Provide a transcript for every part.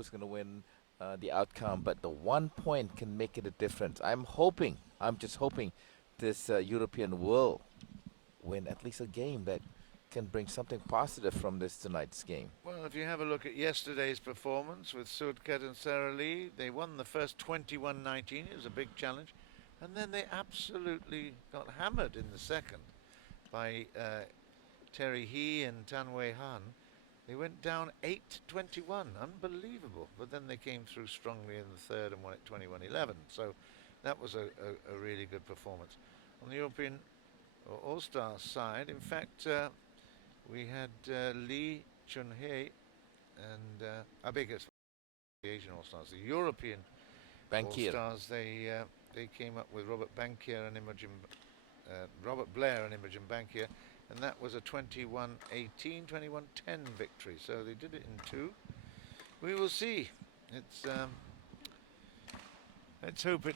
who's going to win the outcome, but the 1 point can make it a difference. I'm just hoping this European will win at least a game that can bring something positive from this tonight's game. Well, if you have a look at yesterday's performance with Sudket and Saralee, they won the first 21-19. It was a big challenge. And then they absolutely got hammered in the second by Terry He and Tanwei Han. They went down 8-21. Unbelievable. But then they came through strongly in the third and won it 21-11. So that was a really good performance. On the European All-Star side, in fact, we had Lee Chun-hei and I beg your pardon, the Asian All-Stars, the European Bankier. All-Stars. They came up with R.BLAIR and Imogen Bankier, and that was a 21-18, 21-10 victory. So they did it in two. We will see. It's let's hope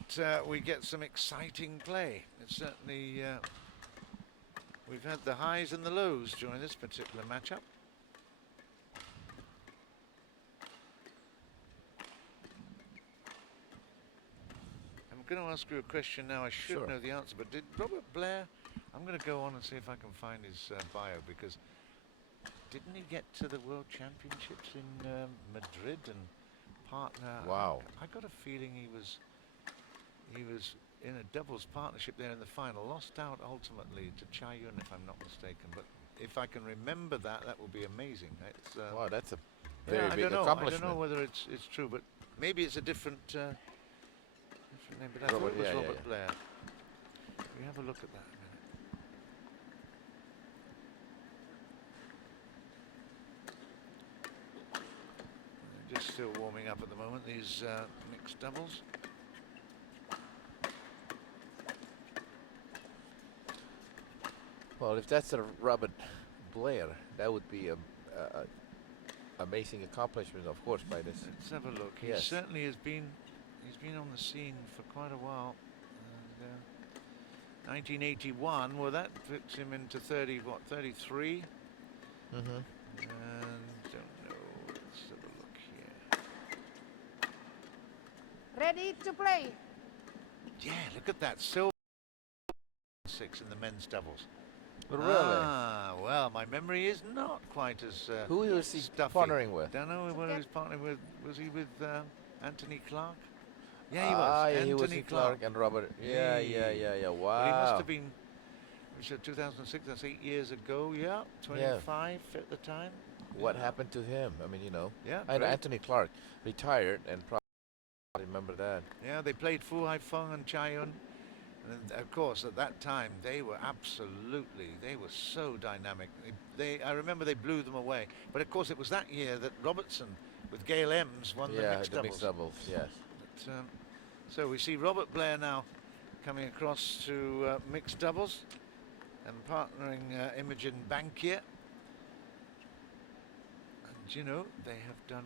we get some exciting play. It's certainly. We've had the highs and the lows during this particular matchup. I'm going to ask you a question now. I should know the answer, but did R.BLAIR, I'm going to go on and see if I can find his bio, because didn't he get to the World Championships in Madrid and partner? Wow. I got a feeling he was in a doubles partnership there in the final, lost out ultimately to Chai Yun, if I'm not mistaken. But if I can remember that, that would be amazing. It's, wow, that's a very big accomplishment. I don't know whether it's true, but maybe it's a different name. But I thought it was R.BLAIR. We have a look at that a minute. They're just still warming up at the moment, these mixed doubles. Well, if that's a R.BLAIR, that would be a amazing accomplishment, of course, by this. Let's have a look. He certainly has been. He's been on the scene for quite a while. And, 1981. Well, that puts him into 33. Mm-hmm. And don't know. Let's have a look here. Ready to play. Yeah, look at that silver 6 in the men's doubles. Really? Ah, well, my memory is not quite as who was he stuffy. partnering with? Don't know what he was partnering with. Was he with Anthony Clark? Yeah, he was. Anthony he was Clark and Robert. Yeah. Wow. Well, he must have been. We said 2006. That's 8 years ago. Yeah, 25 at the time. What happened to him? I mean, Yeah. I know Anthony Clark retired, and probably I remember that. Yeah, they played Fu Haifeng and Chai Yun. And of course, at that time, they were so dynamic. I remember they blew them away. But of course, it was that year that Robertson with Gail Ems won the mixed doubles. Mixed doubles, yes. But, so we see R.BLAIR now coming across to mixed doubles and partnering Imogen Bankier. And you know, they have done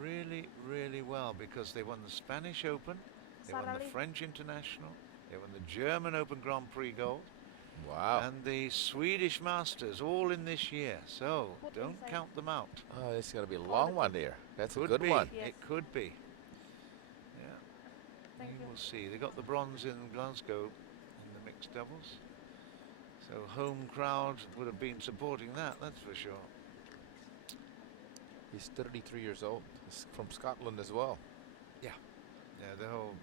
really, really well, because they won the Spanish Open, they won the French International, they won the German Open Grand Prix Gold. Wow. And the Swedish Masters, all in this year. So don't count them out. Oh, it's going to be a long one there. That's could a good be. one. It could be. Yeah. We will see. They got the bronze in Glasgow in the mixed doubles. So home crowd would have been supporting that, that's for sure. He's 33 years old. He's from Scotland as well. Yeah. Yeah, the whole,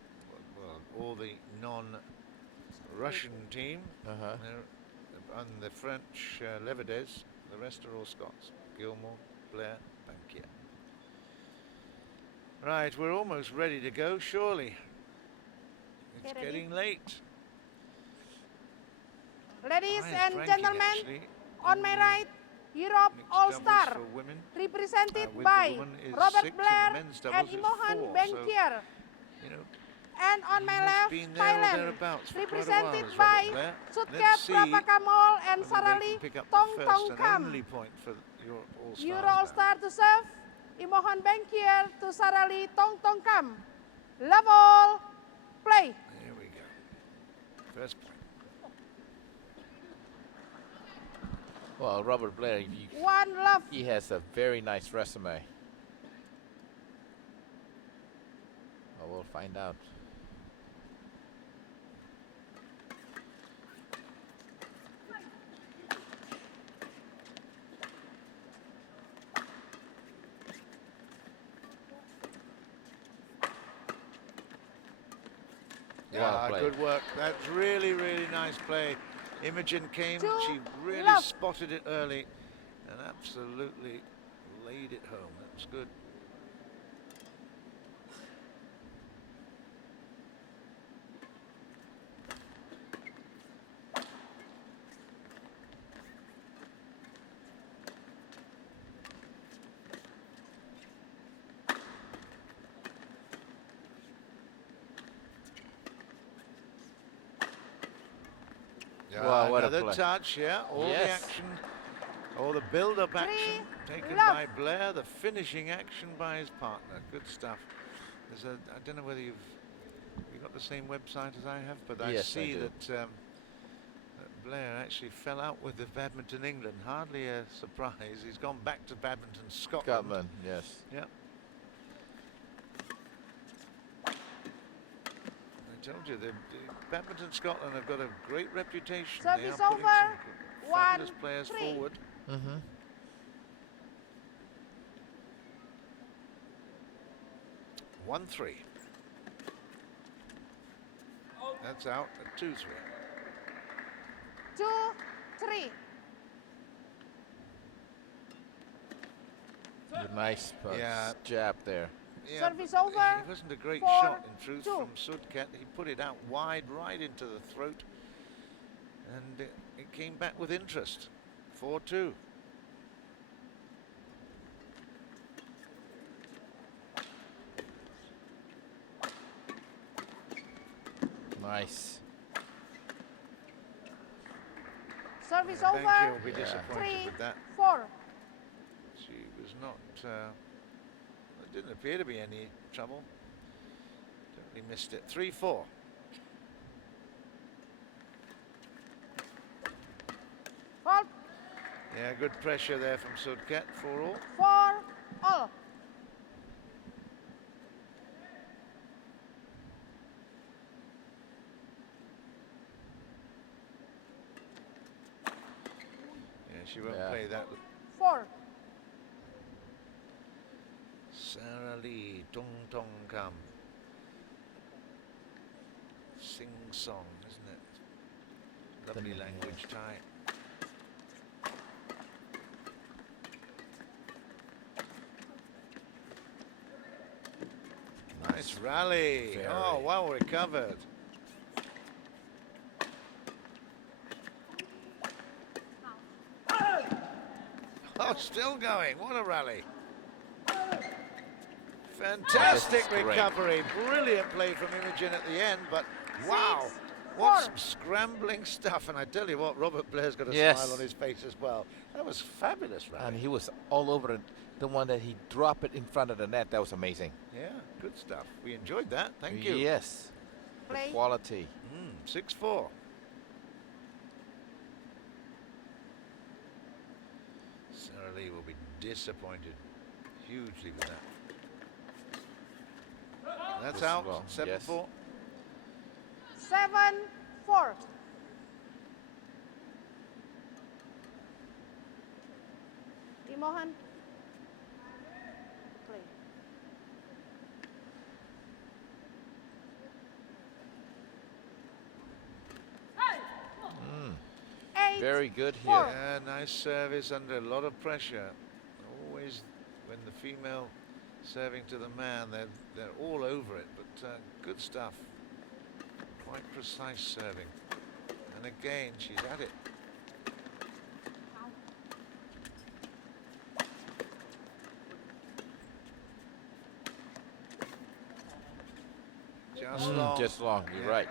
well, all the non-Russian team, and the French Levedes, the rest are all Scots. Gilmore, Blair, Bankier. Right, we're almost ready to go, surely. It's getting late. Ladies and gentlemen, on my right, Europe All-Star, represented by R.BLAIR and Imogen Bankier. You know, and on my left, Thailand, represented by Sudket, S.PRAPAKAMOL and Saralee, Thongthongkam. Euro All-Star to serve, Imogen Bankier to Saralee, Thongthongkam. Level, play. Here we go. First point. Well, R.BLAIR, One love. he has a very nice resume. we'll find out. Yeah, good work. That's really, really nice play. Imogen came, she really spotted it early and absolutely laid it home. That's good. Wow, what another a play. touch, yeah. All the action, all the build-up action taken by Blair, the finishing action by his partner. Good stuff. There's a, I don't know whether you've got the same website as I have, but I see that, that Blair actually fell out with the Badminton England. Hardly a surprise. He's gone back to Badminton Scotland. Yes. Yeah. I told you, the Badminton Scotland have got a great reputation. Service they are putting over. some fabulous players 1-3. forward. 1-3. That's out at 2-3. 2-3. Nice jab there. Yeah, service over. It wasn't a great shot in truth from Sudket. He put it out wide, right into the throat, and it came back with interest. 4-2. Nice. Service I over. think he'll be disappointed with that. 3-4. She was not. There didn't appear to be any trouble. Totally missed it. 3-4. Fault. Yeah, good pressure there from Sudket. 4-all. 4-all. She won't play that. 4. Saralee, Thongthongkam. Sing song, isn't it? Lovely language, Thai. Nice rally. Oh, well recovered. Oh, still going. What a rally. Fantastic recovery. Brilliant play from Imogen at the end, but wow. What some scrambling stuff. And I tell you what, Robert Blair's got a smile on his face as well. That was fabulous rally. And he was all over it. The one that he dropped it in front of the net, that was amazing. Yeah, good stuff. We enjoyed that. Thank you. Yes. Play. Quality. 6-4. Saralee will be disappointed hugely with that. That's out. 7-4. 7-4. Imogen. Play. Very good here. Yeah, nice service under a lot of pressure. Always when the female serving to the man, they're all over it, but good stuff. Quite precise serving. And again, she's at it. Just long, you're right.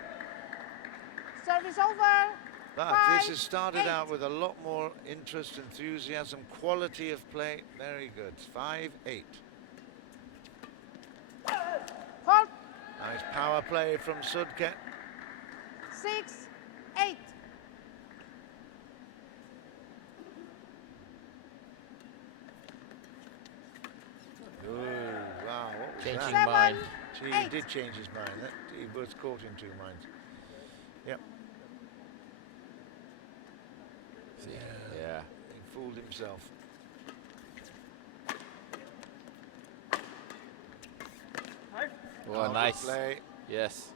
Service over. But this has started out with a lot more interest, enthusiasm, quality of play. Very good. 5-8. Fault. Nice power play from Sudket. 6-8. Ooh, wow, what was Changing that? mind. He 8. did change his mind. He was caught in two minds. Yep. Yeah. He fooled himself. Well, Out of nice. play. Yes.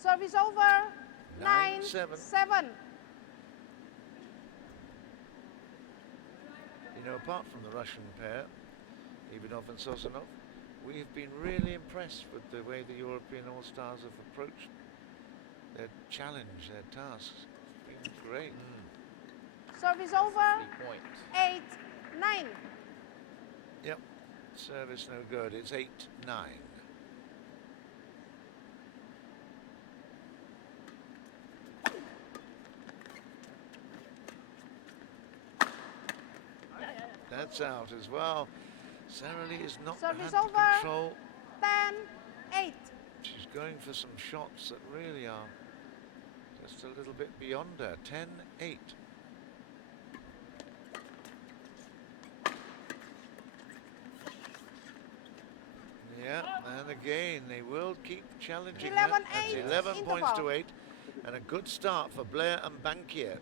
Service over. 9-7. 9-7. You know, apart from the Russian pair, Ivanov and Sosunov, we have been really impressed with the way the European All-Stars have approached their challenge, their tasks. It's been great. Service over. 3 points. 8-9. Yep. Service no good. It's 8-9. That's out as well. Saralee is not Service had the over. control. 10-8. She's going for some shots that really are just a little bit beyond her. 10-8. Yeah, and again, they will keep challenging her. 11-8 That's 11 points to interval. 8. And a good start for Blair and Bankier,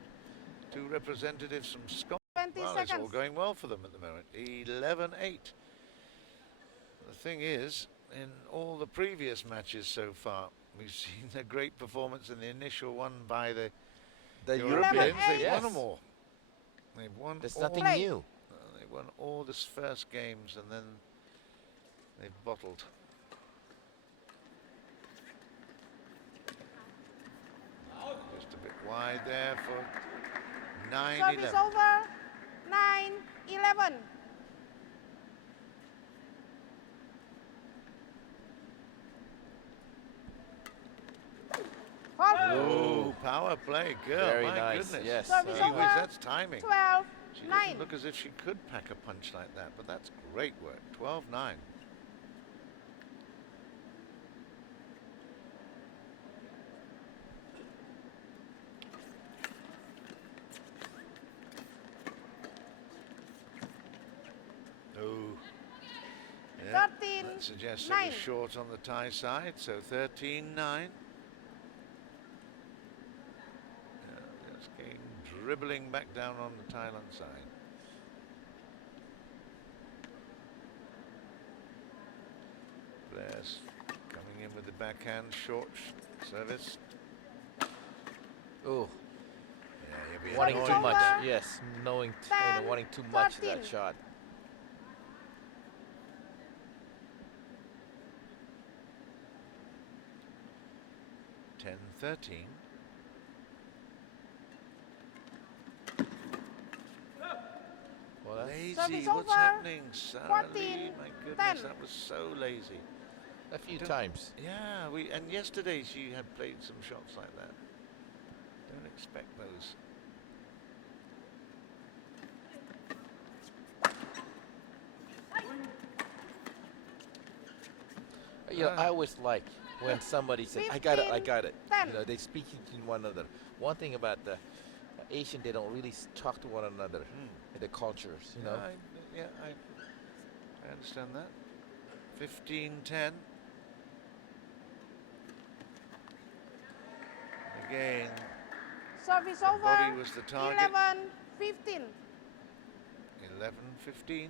two representatives from Scotland. 20 Well, it's all seconds. going well for them at the moment. 11-8. The thing is, in all the previous matches so far, we've seen a great performance in the initial one by the Europeans. 11-8. They've won them all. They've won There's all. nothing Play. new. They won all the first games and then they've bottled. Just a bit wide there for 9-11. Service over. 9-11. Fault. Oh, power play, girl. Very My nice. goodness. Yes. Service Gee over. whiz, that's timing. 12-9. She doesn't look as if she could pack a punch like that, but that's great work. 12-9. Oh. Yeah, 13-9. that suggests it was short on the tie side, so 13-9. Just came dribbling back down on the Thailand side. Blair's coming in with the backhand, short service. Oh, Yeah, he'll be wanting annoyed too over. much. with that. Yes, knowing, 10, wanting too much of 13. that shot. Ten, 13. Well, that's Lazy, Service what's over. happening? Saralee, 14, my goodness, 10. that was so lazy. a few Don't- times. Yeah, and yesterday she had played some shots like that. Don't expect those. You know, I always like when somebody says, "I got it, I 15, got it." 10. You know, they speaking to one another. One thing about the Asian, they don't really talk to one another in the cultures. You know. I understand that. 15-10. Again, Service the over. body was the target. 11-15. 11-15.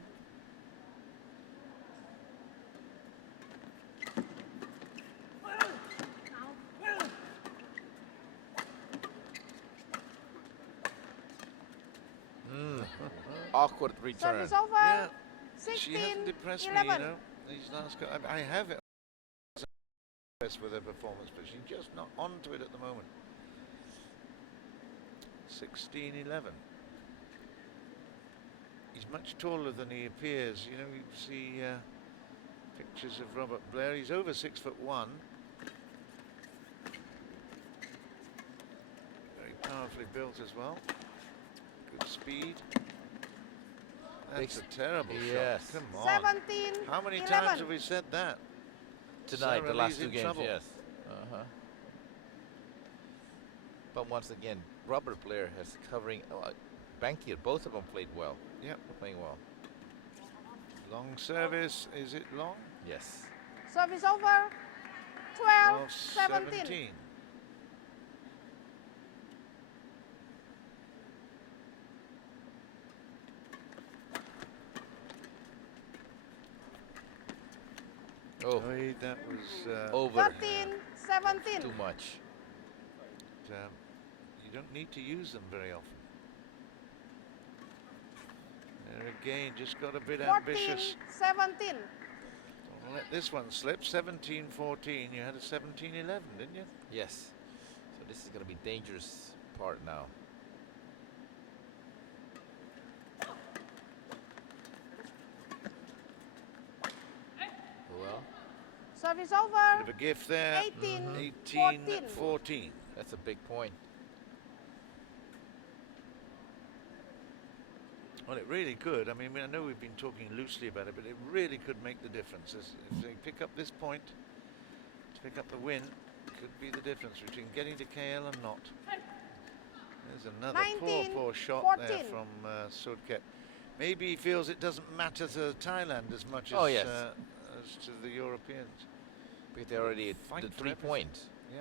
Awkward return. Service over. Yeah, 16, she hasn't impressed 11. me, you know. These last I have it impressed with her performance, but she's just not onto it at the moment. 16-11. He's much taller than he appears. You know, you see pictures of R.BLAIR. He's over 6'1". Very powerfully built as well. Good speed. That's a terrible Yes. shot. Come on. 17, How many 11. times have we said that? Tonight, the last Saralee's two in games, trouble. yes. But once again, R.BLAIR has covering. Bankier, both of them played well. Yep. They're playing well. Long service. Is it long? Yes. Service over. 12-17. 17. Oh, That was over. 13-17. Too much. You don't need to use them very often. There again, just got a bit ambitious. 14-17. Don't let this one slip. 17-14. You had a 17-11, didn't you? Yes. So this is going to be dangerous part now. Well, Service over. Bit of a gift there. 18-14. that's a big point. Well, it really could. I mean, I know we've been talking loosely about it, but it really could make the difference. If they pick up this point, to pick up the win, could be the difference between getting to KL and not. There's another 19, poor shot 14. there from Sudket. Maybe he feels it doesn't matter to Thailand as much Oh, as, yes. as to the Europeans. Because they're already at Fight the for 3 everything. points. Yeah.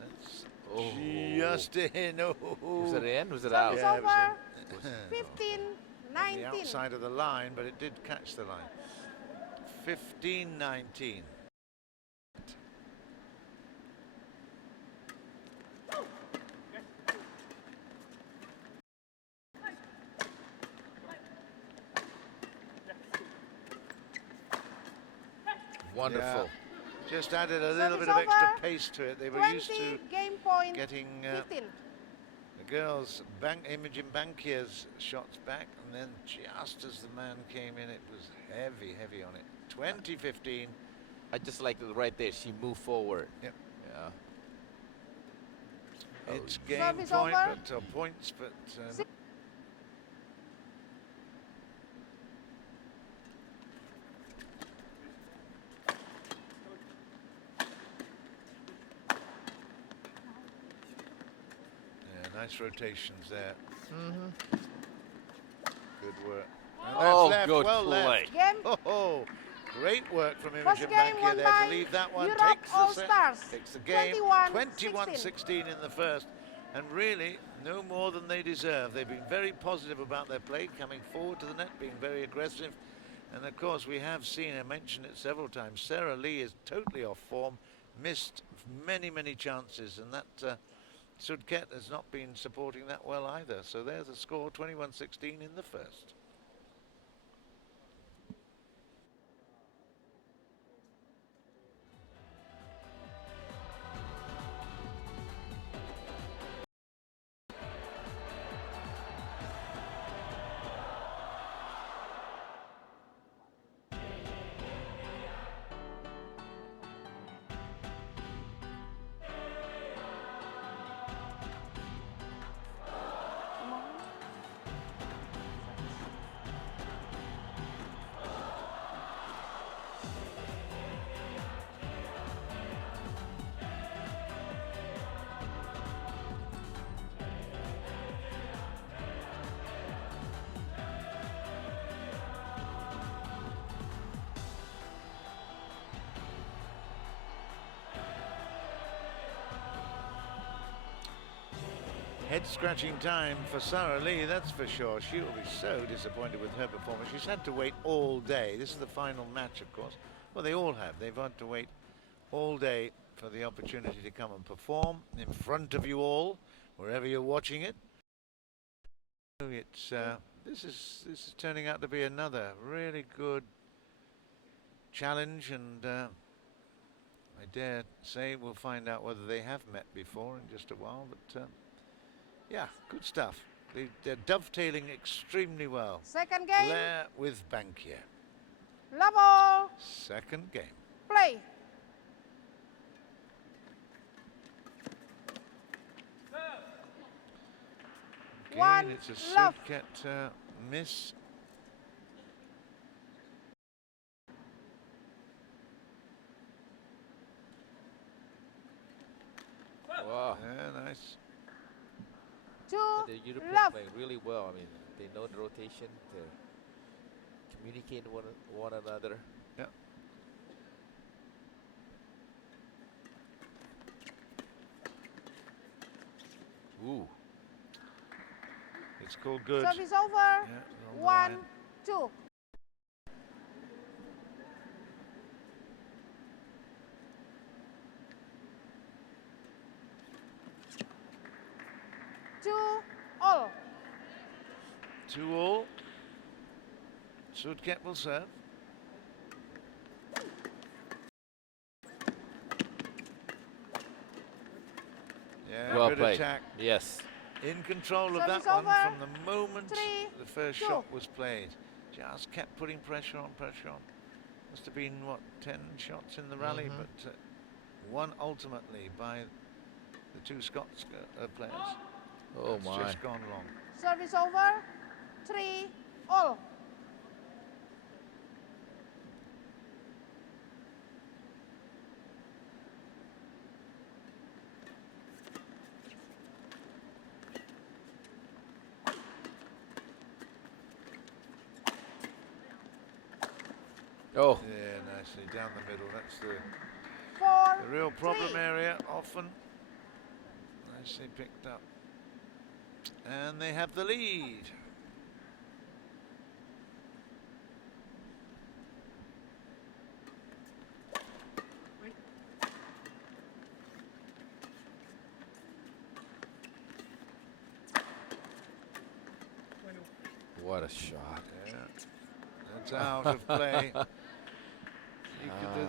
That's Oh. just in. Oh. Was it in? Was it Service out? Yeah, it was over. in. On the 15-19. outside of the line, but it did catch the line. 15-19. Wonderful. Yeah. Just added a little Service bit of extra over. pace to it. They were 20 used to game point. getting 15. the girls, Imogen Bankier's shots back, and then just as the man came in, it was heavy on it. 20-15. I just like it right there. She moved forward. Yep. Yeah. It's game Service point, over. but points, but Six. yeah, nice rotations there. Good work. And Oh, that's left, good well play. left. Game. Oh, great work from First Imogen game Bankier won there by to leave that one. Europe Takes the set, All-Stars. takes the game. 21-16. 21-16 in the first. And really, no more than they deserve. They've been very positive about their play, coming forward to the net, being very aggressive. And of course, we have seen, I mentioned it several times, Saralee is totally off form, missed many chances, and that Sudket has not been supporting that well either. So there's the score, 21-16 in the first. Head-scratching time for Saralee, that's for sure. She will be so disappointed with her performance. She's had to wait all day. This is the final match, of course. Well, they all have. They've had to wait all day for the opportunity to come and perform in front of you all, wherever you're watching it. It's this is turning out to be another really good challenge, and I dare say we'll find out whether they have met before in just a while. But yeah, good stuff. They're dovetailing extremely well. Second game. R.BLAIR with Bankier. Level. Second game. Play. Again, One it's a love. Sudket miss. Wow. Yeah, nice. Two The Europeans love. playing really well. I mean, they know the rotation. They're communicate with one another. Yeah. Ooh. It's called good. Service over. Yeah, on the 1, line. 2. Two all. 2-all. Sudket will serve. Yeah, Well good played. attack. Yes. In control of Service that one over. from the moment 3, the first 2. shot was played. Just kept putting pressure on, pressure on. Must have been, what, 10 shots in the rally, but won ultimately by the two Scots players. Oh It's my. just gone long. Service over. 3 all. Oh. Yeah, nicely down the middle. That's the 4, real problem 3. area often. Nicely picked up. And they have the lead. What a shot. Yeah. That's out of play.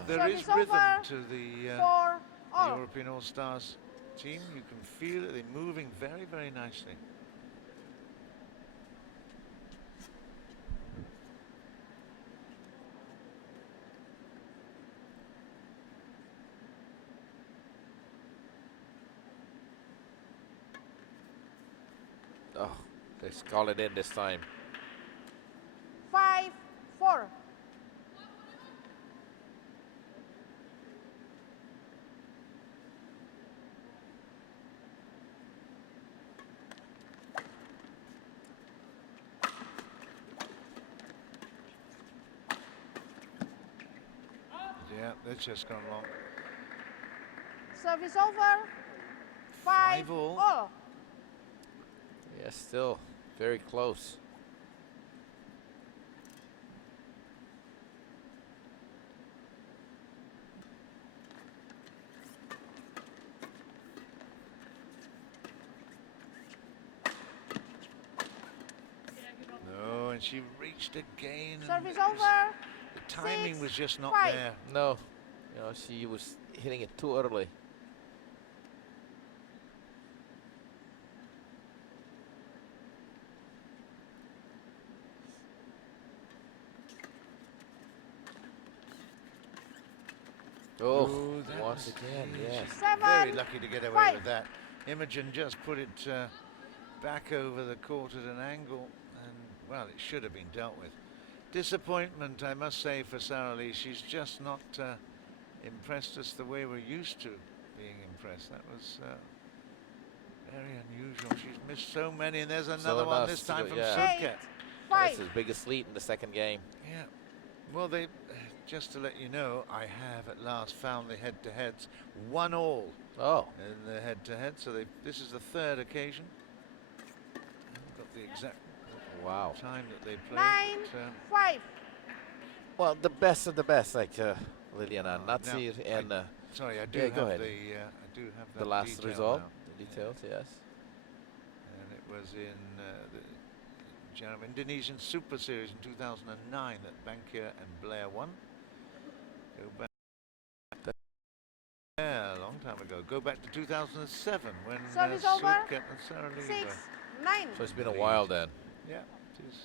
There is Service rhythm over. to the 4 all. European All-Stars team. You can feel it. They're moving very, very nicely. Oh, let's call it in this time. 5, 4. Yeah, that's just gone long. Service over. 5 5-all. all. Yeah, still very close. No, and she reached again. And Service it was- over. the timing 6, was just not 5. there. No, you know, she was hitting it too early. Oh, that once was- again, yeah, yes. she's 7, very lucky to get away 5. with that. Imogen just put it back over the court at an angle, and well, it should have been dealt with. Disappointment, I must say, for Saralee. She's just not impressed us the way we're used to being impressed. That was very unusual. She's missed so many, and there's another one this time from yeah. Sudket. 8, That's 5. his biggest lead in the second game. Yeah. Well, they just to let you know, I have at last found the head-to-heads 1-all Oh, in the head-to-head. So this is the third occasion. I haven't got the exact wow. time that they played. 9, but, 5. Well, the best of the best, like Liliana now, Natsir and sorry, I do yeah, have go ahead. I do have that the last detail result, now. the details, yes. And it was in the Indonesian Super Series in 2009 that Bankier and Blair won. Go back. Yeah, a long time ago. Go back to 2007 when Service over. Sudket and Saralee 6, were. 9. So it's been a Lead. while then. Yeah, it is.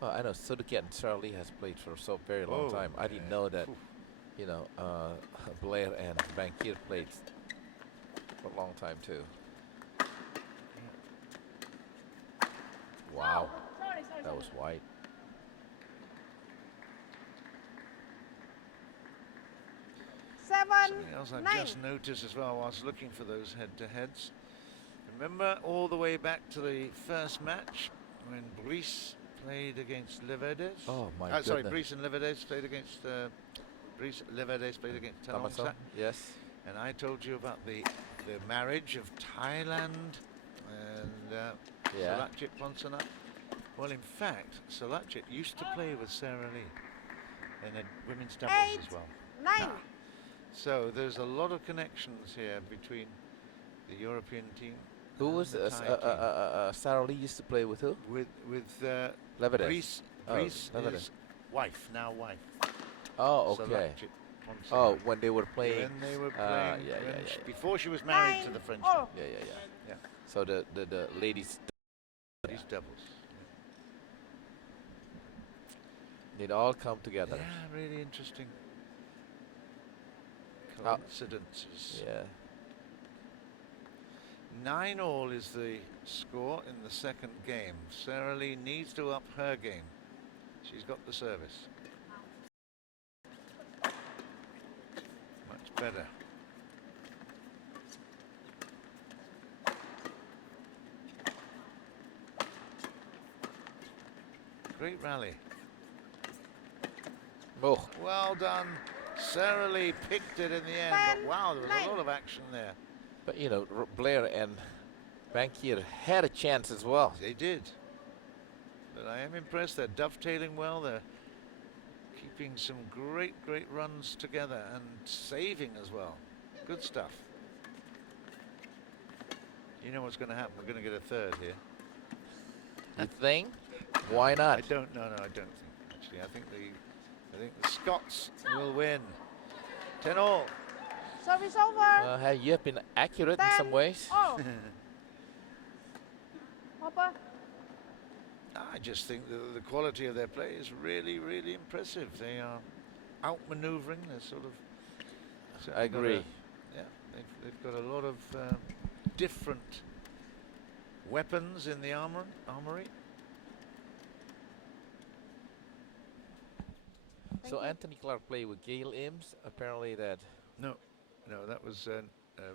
Well, I know Sudket and Saralee has played for so very long Oh, time. I didn't yeah. know that, Oof. you know, Blair and Bankier played for a long time too. Wow, that was wide. Something else I've 9. just noticed as well whilst looking for those head-to-heads. Remember all the way back to the first match when Brice played against Liverdes. Oh my Sorry, goodness. Brice and Liverdes played against Brice. Liverdes played against Tanongsa. Yes. And I told you about the marriage of Thailand and Yeah. Sudket Ponsonat. Well, in fact, Sudket used to play with Saralee in the women's doubles 8, as well. 9. So there's a lot of connections here between the European team. Who was and the Thai team. Saralee used to play with who? With Levedes. Brice, Oh, Brice Levedes. his wife, now wife. Oh, okay. Sudket Ponsonat. Oh, when they were playing. When they were playing, yeah. before she was married to 9, the French. all. Yeah. Yeah. So the ladies, These doubles. they'd all come together. Yeah, really interesting How- coincidences. Yeah. 9-all is the score in the second game. Saralee needs to up her game. She's got the service. Much better. Great rally. Oh, Well done. Saralee picked it in the end, but wow, there was a lot of action there. but you know, Blair and Bankier had a chance as well. They did. But I am impressed. They're dovetailing well. They're keeping some great runs together and saving as well. Good stuff. You know what's going to happen. We're going to get a third here. You think? Why not? I don't. No, I don't think. Actually, I think the Scots will win. 10-all. Service over. Hey, you have been accurate in some 10 ways. all. Hopper. I just think the quality of their play is really impressive. They are outmaneuvering. They're sort of. I agree. Yeah, they've got a lot of different weapons in the armory. So Anthony Clark played with Gail Ims. Apparently that No, that was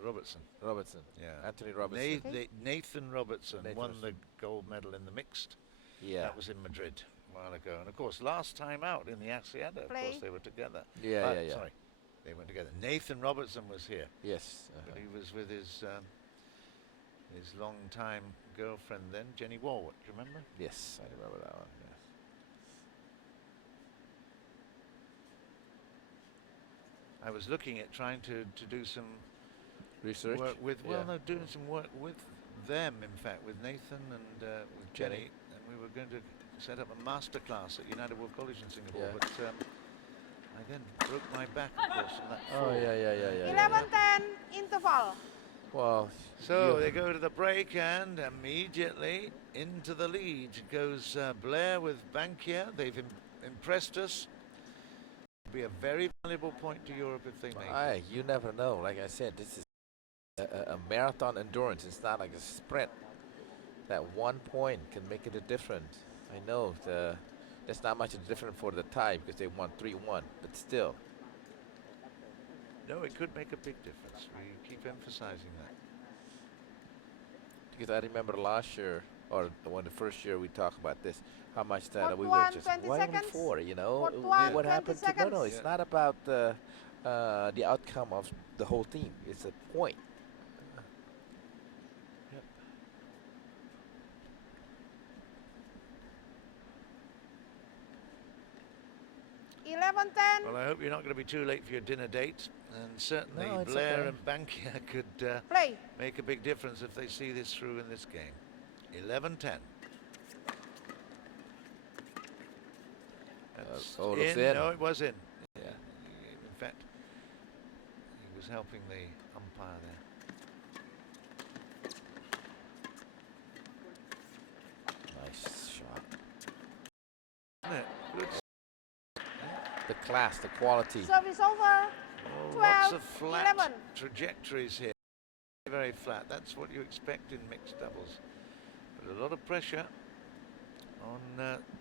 Robertson. Robertson. Yeah, Anthony Robertson. Nathan Robertson Nathan won Robertson. the gold medal in the mixed. Yeah. That was in Madrid a while ago. And of course, last time out in the Axiata, of course, they were together. Yeah. Sorry, they went together. Nathan Robertson was here. Yes. But he was with his long-time girlfriend then, Jenny Warwick. Do you remember? Yes, I remember that one. Yeah. I was looking at trying to do some Research. work with, Yeah. doing some work with them, in fact, with Nathan and with Jenny, and we were going to set up a master class at United World College in Singapore, Yeah. but I then broke my back, of course, on that Oh fall. yeah. 11-10 interval. Well, So you- they go to the break, and immediately into the lead goes Blair with Bankier. They've impressed us. Be a very valuable point to Europe if they make it. you never know. Like I said, this is a marathon endurance. It's not like a sprint. That 1 point can make it a difference. I know that's not much different for the tie because they won 3-1, but still. No, it could make a big difference. We keep emphasizing that. Because I remember last year, or the first year we talked about this, how much that Court we were one, just 20 why only seconds. 4, you know? Court one, What 20 happened to no, seconds. it's Yeah. not about the outcome of the whole team. It's a point. Yep. Well, I hope you're not going to be too late for your dinner date. And certainly No, it's Blair okay. and Bankier could Play. make a big difference if they see this through in this game. 11-10. That's oh, it's in. No, it was in. Yeah. In fact, he was helping the umpire there. Nice shot. Isn't it? Good. The class, the quality. Service over. Oh, lots 12, of flat 11. trajectories here. Very flat. That's what you expect in mixed doubles. But a lot of pressure on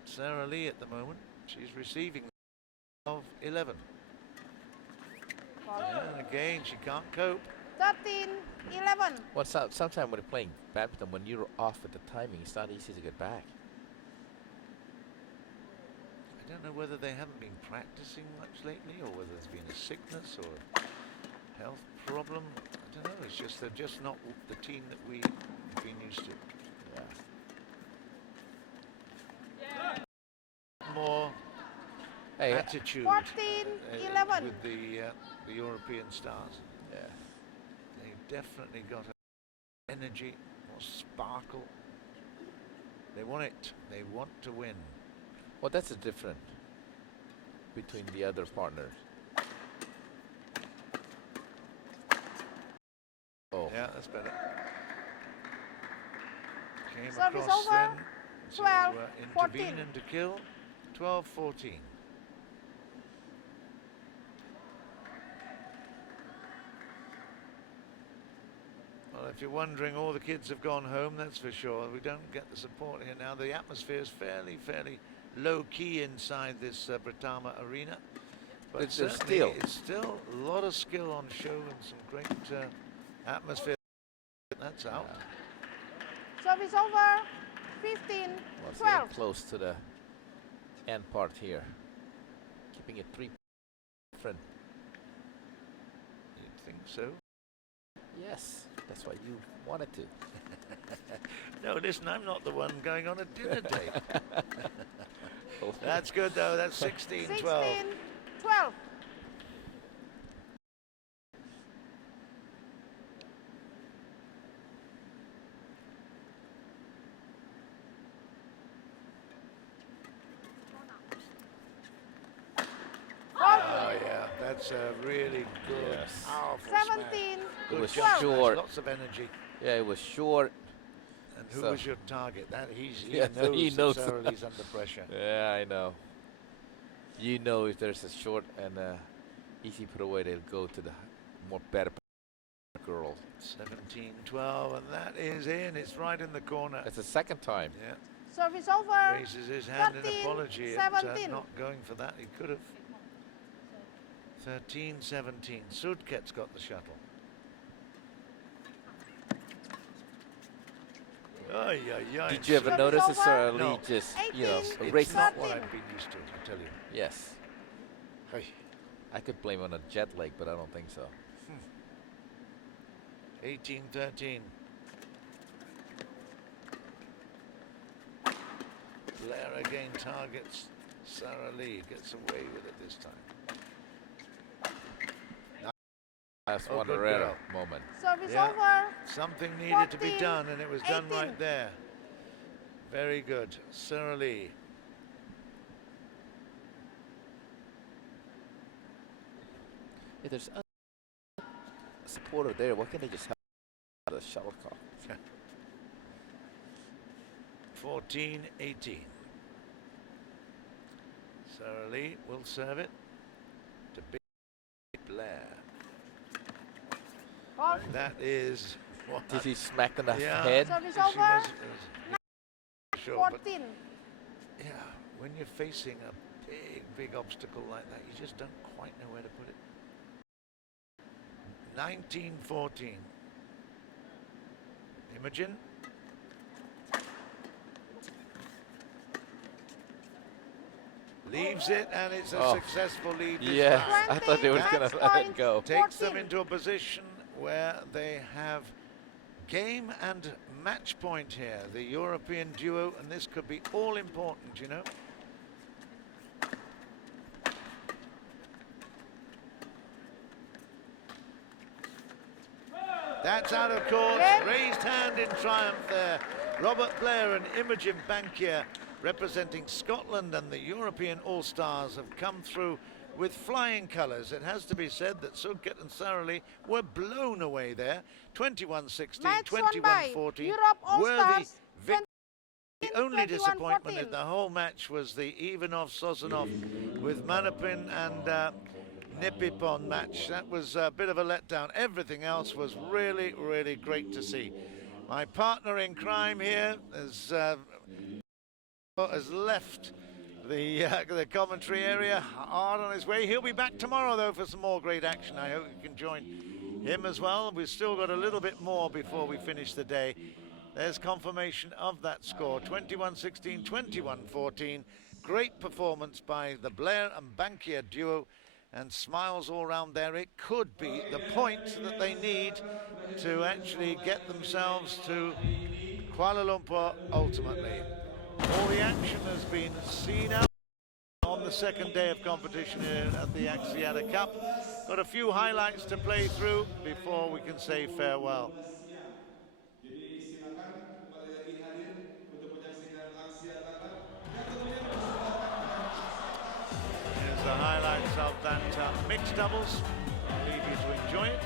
Saralee at the moment. She's receiving of 11. And again, she can't cope. 13-11. Well, sometimes when you're playing badminton, when you're off at the timing, it's not easy to get back. don't know whether they haven't been practicing much lately, or whether there's been a sickness or a health problem. I don't know. It's just they're just not the team that we've been used to. Yeah. More attitude 14-11 with the European stars. Yeah. They've definitely got energy, more sparkle. They want it. They want to win. Well, that's the difference between the other partners. Oh. Yeah, that's better. Came Service across over. then 12, to 14. intervene and to kill. 12-14. Well, if you're wondering, all the kids have gone home, that's for sure. We don't get the support here now. The atmosphere is fairly low-key inside this Britama arena. But it's still a lot of skill on show and some great atmosphere. That's out. Service over. 15-12. Well, getting close to the end part here. Keeping it 3 different. You'd think so. Yes, that's why you wanted to. No, listen, I'm not the one going on a dinner date. That's good, though. That's 16-12. 16-12. Oh, yeah, that's a really good, powerful 17. It was smash. short. Lots of energy. Yeah, it was short. And who So- was your target? That he Yeah, knows, he knows. that Saralee's under pressure. Yeah, I know. You know, if there's a short and easy put away, they'll go to the more better girl. 17-12, and that is in. It's right in the corner. That's the second time. Yeah, Service over. raises his hand in 13, apology at 17. not going for that. He could have. 13-17. Sudket's got the shuttle. Ay, ay, ay. Did you ever Service notice over. Saralee No. just, 18, It's erased? not what 13. I've been used to, I tell you. Yes. Hey. I could blame on a jet lag, but I don't think so. 18-13. Blair again targets Saralee. Gets away with it this time. That's Oh, one good rare girl. moment. Service Yeah. over. Something needed to be 14, done, and it was done 18. right there. Very good. Saralee. If there's a supporter there, why can't they just have the shuttlecock? 14-18. Saralee will serve it to Big Blair. Ball. That is what. Did he smack on the Yeah. head? Service She over. was sure, but 14. yeah, when you're facing a big obstacle like that, you just don't quite know where to put it. 19-14. Imogen. Leaves it, and it's a Oh. successful lead this Yeah, time. I thought they were going to let it go. Takes them 14. into a position where they have game and match point here, the European duo, and this could be all important, you know. That's out of court. Yeah. Raised hand in triumph there. R.BLAIR and Imogen Bankier, representing Scotland and the European All-Stars, have come through with flying colours. It has to be said that Sudket and Saralee were blown away there. 21-16, Match won by 21-14. Europe Worthy All-Stars. victory. The only 21-14. disappointment in the whole match was the Ivanov-Sozanov with Manapin and Nipipon match. That was a bit of a letdown. Everything else was really, really great to see. My partner in crime here has left the commentary area, hard on his way. He'll be back tomorrow, though, for some more great action. I hope you can join him as well. We've still got a little bit more before we finish the day. There's confirmation of that score, 21-16, 21-14. Great performance by the R.BLAIR and I.BANKIER duo, and smiles all round there. It could be the point that they need to actually get themselves to Kuala Lumpur ultimately. All the action has been seen out on the second day of competition here at the Axiata Cup. Got a few highlights to play through before we can say farewell. Jadi silakan kembali lagi hadir untuk menyaksikan Axiata Cup yang tentunya dipersembahkan oleh Axiata. Here's the highlights of that mixed doubles. I'll leave you to enjoy it.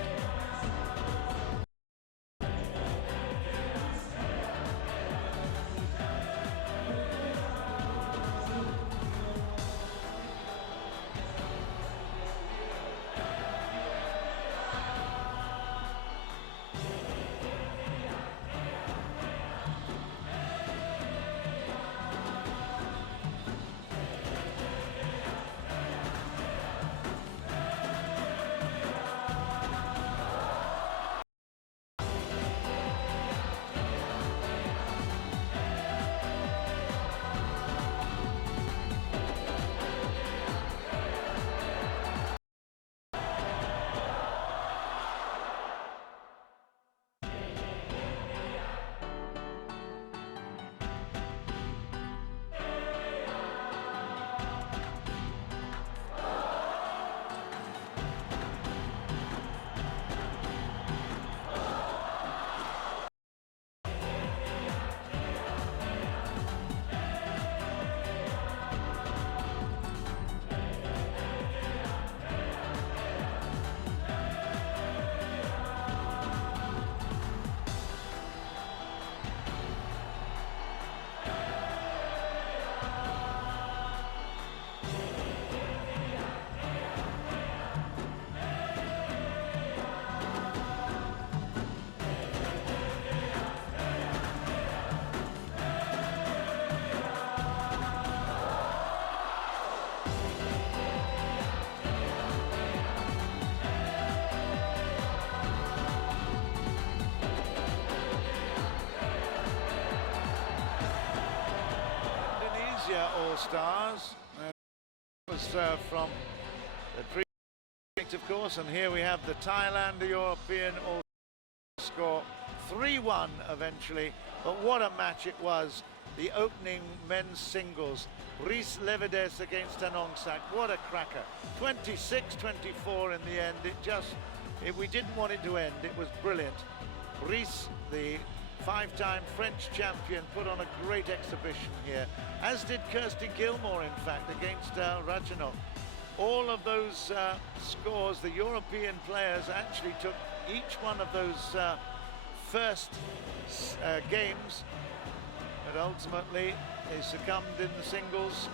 Indonesia All-Stars. That was from the precinct, of course, and here we have the Thailand European All-Stars score 3-1 eventually, but what a match it was. The opening men's singles, Rhys Levedes against Tanongsak, what a cracker. 26-24 in the end. We didn't want it to end, it was brilliant. Rhys, the five-time French champion, put on a great exhibition here, as did Kirsty Gilmore, in fact, against Rajano. All of those scores, the European players actually took each one of those first games, but ultimately they succumbed in the singles